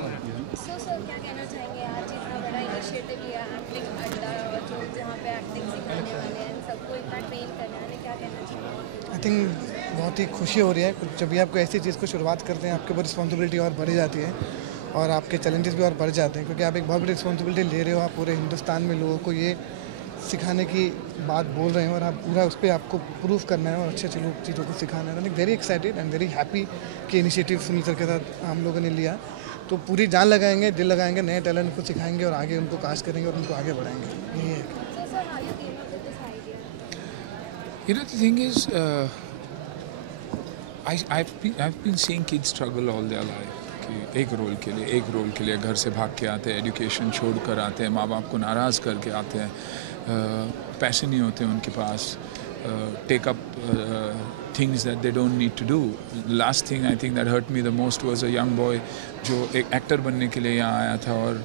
Sir क्या कहना चाहेंगे आज इतना बड़ा इनिशिएटिव लिया एक्टिंग अड्डा और जो जहाँ पे एक्टिंग सिखाने वाले हैं सबको इतना ट्रेन करने वाले, क्या कहना चाहेंगे? आई थिंक बहुत ही खुशी हो रही है जब भी आपको ऐसी चीज़ को शुरुआत करते हैं, आपके ऊपर रिस्पॉन्सिबिलिटी और बढ़ जाती है और आपके चैलेंजेस भी और बढ़ जाते हैं, क्योंकि आप एक बहुत बड़ी रिस्पॉन्सिबिलिटी ले रहे हो। आप पूरे हिंदुस्तान में लोगों को ये सिखाने की बात बोल रहे हैं और आप पूरा उस पर आपको प्रूफ करना है और अच्छे अच्छे लोग चीज़ों को सिखाना है। Very excited and very happy कि इनिशिएटिव सुनील सर के साथ हम लोगों ने लिया। तो पूरी जान लगाएंगे, दिल लगाएंगे, नए टैलेंट को सिखाएंगे और आगे उनको कास्ट करेंगे और उनको आगे बढ़ाएंगे। यही है। You know, the thing is, I've been seeing kids struggle all their life. कि एक रोल के लिए घर से भाग के आते हैं, एजुकेशन छोड़ कर आते हैं, माँ बाप को नाराज़ करके आते हैं, पैसे नहीं होते उनके पास, take up things that they don't need to do. The last thing I think that hurt me the most was a young boy जो एक एक्टर बनने के लिए यहाँ आया था और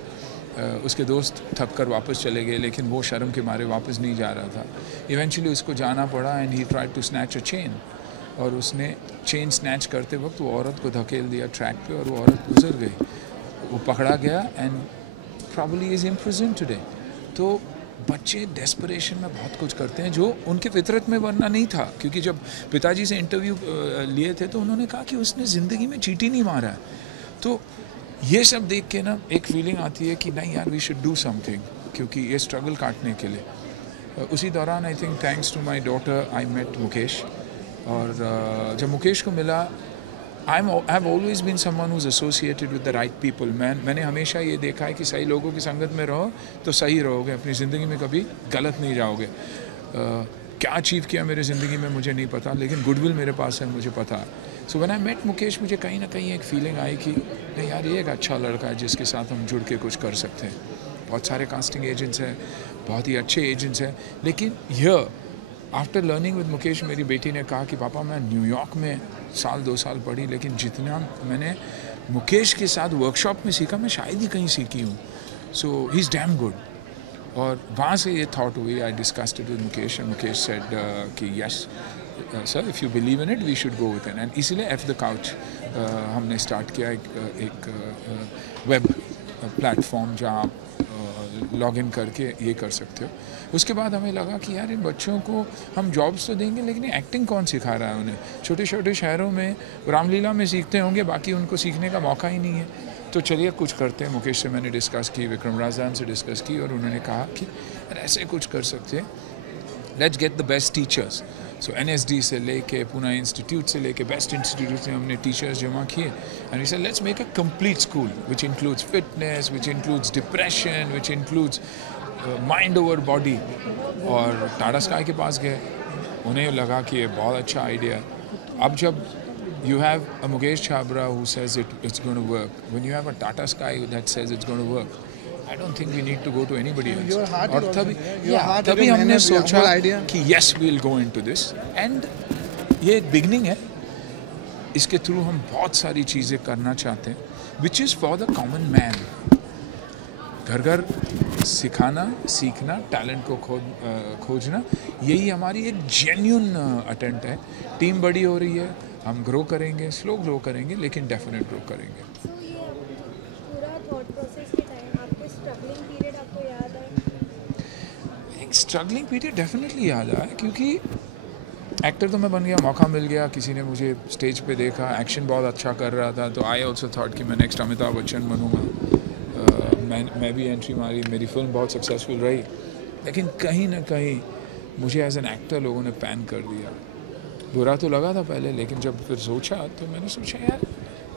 उसके दोस्त थक कर वापस चले गए, लेकिन वो शर्म के मारे वापस नहीं जा रहा था। इवेंचुअली उसको जाना पड़ा and he tried to snatch a chain, और उसने चेन स्नैच करते वक्त वो औरत को धकेल दिया ट्रैक पे और वो औरत गुजर गई। वो पकड़ा गया and probably is imprisoned today. तो बच्चे डेस्परेशन में बहुत कुछ करते हैं जो उनके फितरत में बनना नहीं था, क्योंकि जब पिताजी से इंटरव्यू लिए थे तो उन्होंने कहा कि उसने ज़िंदगी में चीटी नहीं मारा है। तो ये सब देख के ना एक फीलिंग आती है कि नहीं यार, वी शुड डू समथिंग, क्योंकि ये स्ट्रगल काटने के लिए। उसी दौरान I think thanks to my daughter I met Mukesh, और जब मुकेश को मिला I have always been someone who is associated with the right people. मैंने हमेशा ये देखा है कि सही लोगों की संगत में रहो तो सही रहोगे, अपनी ज़िंदगी में कभी गलत नहीं जाओगे। क्या अचीव किया मेरी ज़िंदगी में मुझे नहीं पता, लेकिन गुडविल मेरे पास है, मुझे पता है। So when I met Mukesh, मुझे कहीं ना कहीं एक फीलिंग आई कि नहीं यार, ये एक अच्छा लड़का है जिसके साथ हम जुड़ के कुछ कर सकते हैं। बहुत सारे कास्टिंग एजेंट्स हैं, बहुत ही अच्छे एजेंट्स हैं, लेकिन यह आफ्टर लर्निंग विद मुकेश, मेरी बेटी ने कहा कि पापा मैं न्यूयॉर्क में 1-2 साल पढ़ी, लेकिन जितना मैंने मुकेश के साथ वर्कशॉप में सीखा मैं शायद ही कहीं सीखी हूँ। So he is damn good. और वहाँ से ये थॉट हुई, I discussed it with Mukesh and Mukesh said कि yes sir, if you believe in it we should go with it. And इसलिए एफ द काउच हमने स्टार्ट किया, एक वेब प्लेटफॉर्म जहाँ आप लॉग इन करके ये कर सकते हो। उसके बाद हमें लगा कि यार इन बच्चों को हम जॉब्स तो देंगे, लेकिन एक्टिंग कौन सिखा रहा है उन्हें? छोटे छोटे शहरों में रामलीला में सीखते होंगे, बाकी उनको सीखने का मौका ही नहीं है। तो चलिए कुछ करते हैं। मुकेश से मैंने डिस्कस की, विक्रम राजान से डिस्कस की, और उन्होंने कहा कि ऐसे कुछ कर सकते हैं, let's get the best teachers. So NSD से लेके पूना इंस्टीट्यूट से लेके बेस्ट इंस्टीट्यूट से हमने टीचर्स जमा किए, and we said let's make a complete school which includes fitness, which includes depression, which includes mind over body. और टाटा स्काई के पास गए, उन्हें लगा कि ये बहुत अच्छा आइडिया है। अब जब you have a Mukesh Chhabra who says it's going to work, when you have a Tata Sky that says it's going to work, I don't think we need to go to anybody else. और तभी हमने सोचा कि yes, we'll go into this, and ये एक beginning है। इसके through हम बहुत सारी चीज़ें करना चाहते हैं, which is for the common man। घर घर सिखाना, सीखना, टैलेंट को खोजना, यही हमारी एक जेन्युइन अटेम्प्ट है। टीम बड़ी हो रही है, हम ग्रो करेंगे, स्लो ग्रो करेंगे, लेकिन डेफिनेट ग्रो करेंगे। पूरा थॉट प्रोसेस के टाइम आपको स्ट्रगलिंग पीरियड आपको याद है? एक स्ट्रगलिंग पीरियड डेफिनेटली याद आया, क्योंकि एक्टर तो मैं बन गया, मौका मिल गया, किसी ने मुझे स्टेज पे देखा, एक्शन बहुत अच्छा कर रहा था, तो आई ऑल्सो थॉट कि मैं नेक्स्ट अमिताभ बच्चन बनूँगा। मैं भी एंट्री मारी, मेरी फिल्म बहुत सक्सेसफुल रही, लेकिन कहीं ना कहीं मुझे एज एन एक्टर लोगों ने पैन कर दिया। बुरा तो लगा था पहले, लेकिन जब फिर सोचा तो मैंने सोचा यार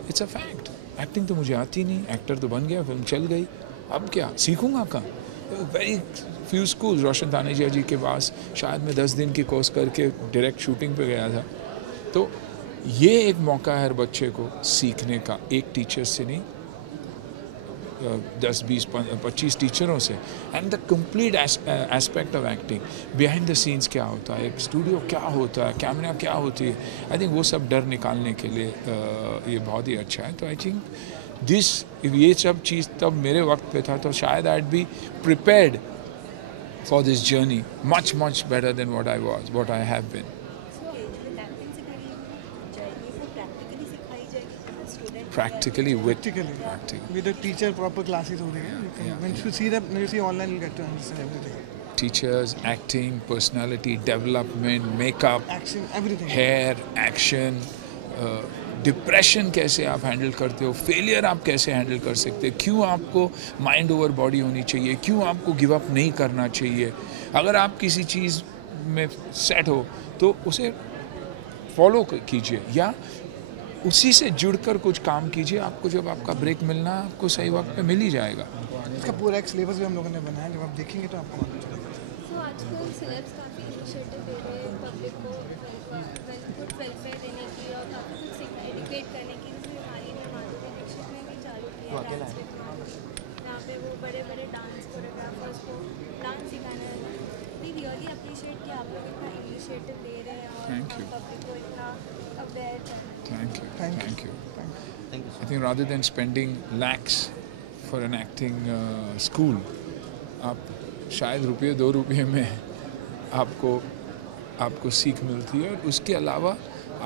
इट्स अ फैक्ट, एक्टिंग तो मुझे आती नहीं, एक्टर तो बन गया, फिल्म चल गई, अब क्या सीखूंगा कहाँ? वेरी फ्यू स्कूल, रोशन तानेजा जी के पास शायद मैं 10 दिन की कोर्स करके डायरेक्ट शूटिंग पे गया था। तो ये एक मौका है हर बच्चे को सीखने का, एक टीचर से नहीं, 10, 20, 25 टीचरों से। And the complete aspect of acting, behind the scenes क्या होता है, एक स्टूडियो क्या होता है, कैमरा क्या होती है, आई थिंक वो सब डर निकालने के लिए ये बहुत ही अच्छा है। तो आई थिंक ये सब चीज़ तब मेरे वक्त पे था, तो शायद I be prepared for this journey much better than what I have been। Student practically with Practically. practical. With the teacher, proper classes हो रही है. When you see that, when you see online, you get to understand everything. Teachers, acting, personality development, makeup, Action, everything. hair, action, depression कैसे आप handle करते हो, failure आप कैसे handle कर सकते हो, क्यों आपको माइंड ओवर बॉडी होनी चाहिए, क्यों आपको गिव अप नहीं करना चाहिए, अगर आप किसी चीज़ में सेट हो तो उसे फॉलो कीजिए या उसी से जुड़कर कुछ काम कीजिए. आपको जब आपका ब्रेक मिलना आपको सही वक्त पे मिल ही जाएगा. इसका पूरा एक सिलेबस भी हम लोगों ने बनाया, जब आप देखेंगे तो आपको मालूम चलेगा. तो आजकल सेलेब्स काफ़ी इनिशिएटिव ले रहे हैं पब्लिक को गुड वेलफेयर देने की और काफ़ी कुछ एडुकेट करने की. जैसे हाल ही में माधुरी दीक्षित ने भी चालू किया डांस विद माधुरी. यहाँ पे वो बड़े बड़े डांस कोरियोग्राफर्स को डांस सिखाने लगे. वी रियली अप्रिशिएट कि आप लोग इतना इनिशिएटिव ले रहे हैं और Thank you. पब्लिक को इतना अवेयर कर रहे हैं. Thank you. Thank you. Thank you. Thank you. I think rather than spending lakhs for an acting school, आप शायद रुपये 2 रुपये में आपको सीख मिलती है. और उसके अलावा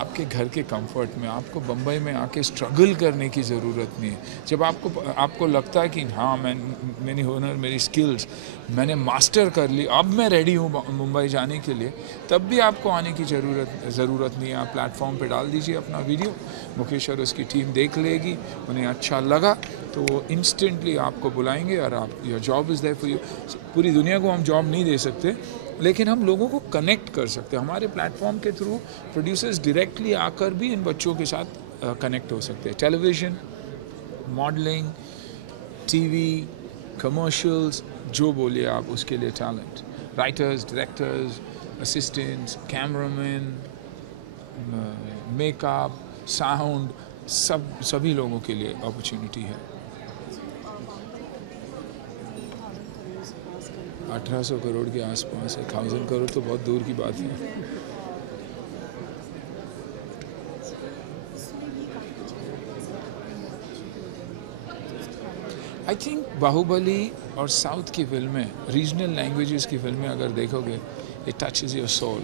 आपके घर के कंफर्ट में आपको बम्बई में आके स्ट्रगल करने की ज़रूरत नहीं है. जब आपको लगता है कि हाँ मेरी हुनर, मेरी स्किल्स मैंने मास्टर कर ली, अब मैं रेडी हूँ मुंबई जाने के लिए, तब भी आपको आने की ज़रूरत नहीं है. आप प्लेटफॉर्म पे डाल दीजिए अपना वीडियो, मुकेश और उसकी टीम देख लेगी, उन्हें अच्छा लगा तो वो इंस्टेंटली आपको बुलाएंगे और आप your job is there for you. पूरी दुनिया को हम जॉब नहीं दे सकते, लेकिन हम लोगों को कनेक्ट कर सकते हैं. हमारे प्लेटफॉर्म के थ्रू प्रोड्यूसर्स डायरेक्टली आकर भी इन बच्चों के साथ कनेक्ट हो सकते हैं. टेलीविज़न, मॉडलिंग, टीवी, कमर्शियल्स, जो बोलिए आप उसके लिए talent. Writers, directors, assistants, cameraman, makeup, sound, सभी लोगों के लिए अपॉर्चुनिटी है. 1800 करोड़ के आसपास है. 1000 करोड़ तो बहुत दूर की बात है. आई थिंक बाहुबली और साउथ की फिल्में, रीजनल लैंग्वेजेस की फिल्में अगर देखोगे, it touches your soul.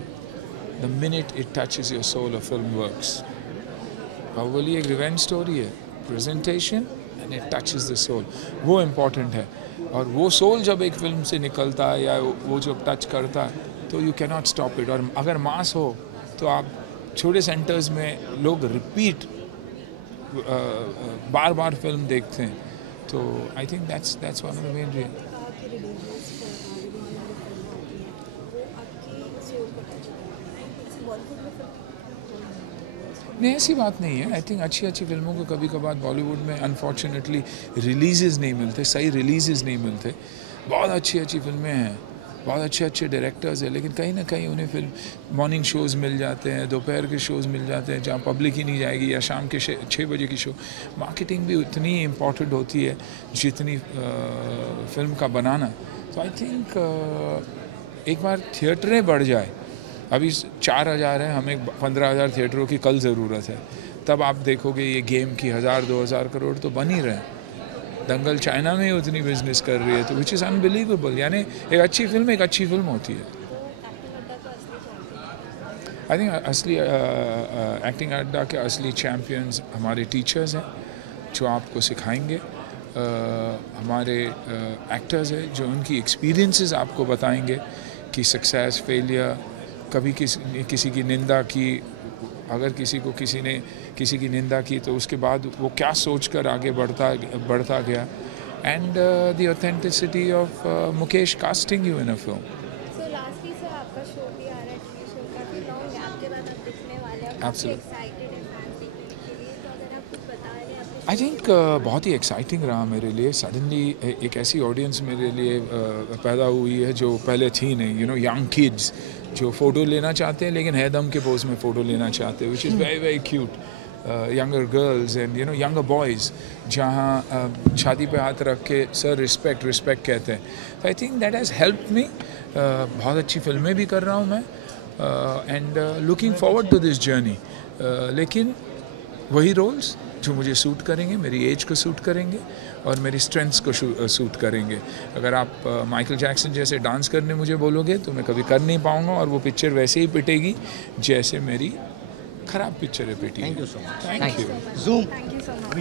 The minute it touches your soul a film works. Baahubali एक रिवेंज स्टोरी है, presentation and it touches the soul, वो इम्पॉर्टेंट है. और वो सोल जब एक फिल्म से निकलता है या वो जब टच करता है तो you can not stop it. और अगर मास हो तो आप छोटे सेंटर्स में लोग रिपीट बार बार फिल्म देखते हैं. तो I think that's one of the main reason. नहीं, ऐसी बात नहीं है. आई थिंक अच्छी फिल्मों को कभी कभार बॉलीवुड में अनफॉर्चुनेटली रिलीज़ नहीं मिलते, सही रिलीज़ नहीं मिलते. बहुत अच्छी फिल्में हैं, बहुत अच्छे डायरेक्टर्स हैं, लेकिन कहीं ना कहीं उन्हें फिल्म मॉर्निंग शोज़ मिल जाते हैं, दोपहर के शोज़ मिल जाते हैं जहाँ पब्लिक ही नहीं जाएगी, या शाम के 6 बजे की शो. मार्केटिंग भी उतनी इम्पॉर्टेंट होती है जितनी फिल्म का बनाना. तो आई थिंक एक बार थिएटरें बढ़ जाए, अभी 4000 है, हमें 15000 थिएटरों की कल ज़रूरत है, तब आप देखोगे ये गेम की 1000-2000 करोड़ तो बन ही रहे हैं. दंगल चाइना में ही उतनी बिजनेस कर रही है, तो विच इज़ अनबिलीवेबल. यानी एक अच्छी फिल्म होती है. आई थिंक असली एक्टिंग अड्डा के असली चैम्पियंस हमारे टीचर्स हैं जो आपको सिखाएंगे, हमारे एक्टर्स हैं जो उनकी एक्सपीरियंसेस आपको बताएंगे कि सक्सेस, फेलियर, कभी किसी की निंदा की, अगर किसी ने किसी की निंदा की तो उसके बाद वो क्या सोचकर आगे बढ़ता गया. And the authenticity of Mukesh casting you in a film. So lastly sir आपका शो भी आ रहा है, टीवी शो, काफ़ी लॉन्ग गैप के बाद आप दिखने वाले हैं, काफ़ी एक्साइटेड हैं फैंस देखने के लिए. तो अगर आप कुछ बता रहे हैं आपके आई थिंक बहुत ही एक्साइटिंग रहा मेरे लिए. सडनली एक ऐसी ऑडियंस मेरे लिए पैदा हुई है जो पहले थी नहीं. यंग किड्स जो फ़ोटो लेना चाहते हैं लेकिन है दम के पोज में फ़ोटो लेना चाहते हैं, which is very cute. younger girls and younger boys जहाँ छाती पे हाथ रख के सर रिस्पेक्ट कहते हैं. तो I think that has helped me. बहुत अच्छी फिल्में भी कर रहा हूँ मैं and looking forward to this journey. लेकिन वही रोल्स जो मुझे सूट करेंगे, मेरी एज को सूट करेंगे और मेरी स्ट्रेंथ्स को सूट करेंगे. अगर आप माइकल जैक्सन जैसे डांस करने मुझे बोलोगे तो मैं कभी कर नहीं पाऊँगा और वो पिक्चर वैसे ही पिटेगी जैसे मेरी खराब पिक्चर है pity. Thank you so much. Thank you. Zoom. Thank you so much.